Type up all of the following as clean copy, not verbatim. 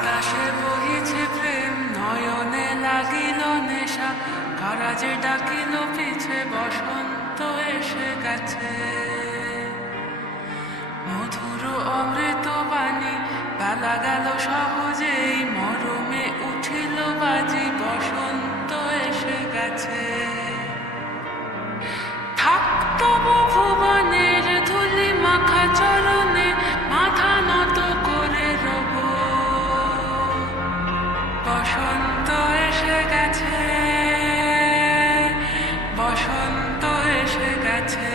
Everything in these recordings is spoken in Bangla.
বাতাসে বহিছে প্রেম, নয়নে লাগিল নেশা, কারা যে ডাকিল পিছে, বসন্ত এসে গেছে। মধুর অমৃত বাণী, বেলা গেল সহজেই, মরমে উঠিল বাজি, বসন্ত এসে গেছে। থাক তবু ভুবনের ধুলি মাখা চরণে, মাথা নত করে রব। বসন্ত এসে গেছে, বসন্ত এসে গেছে।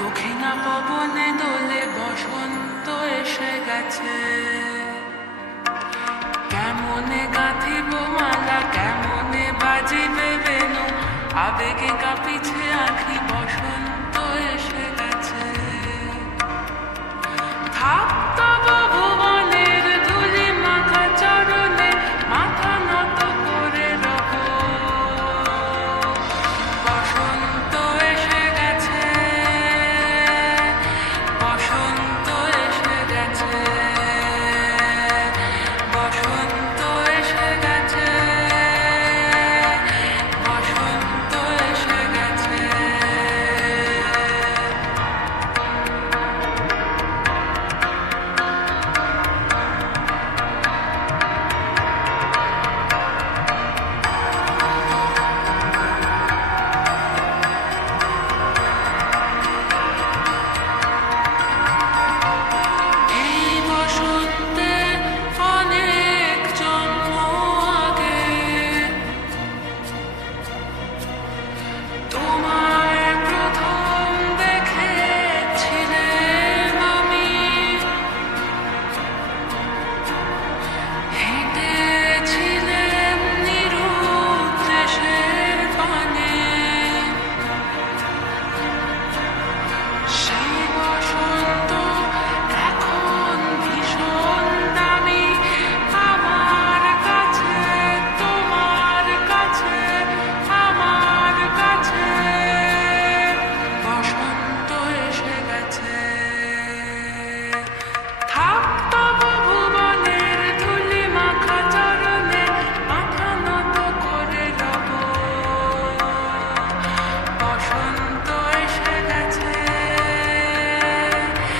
দক্ষিণা পবনে দোলে, বসন্ত এসে গেছে। কেমনে গাঁথিব মালা, কেমনে বাজিবে বেনু, আবেগে কাঁপিছে আঁখি।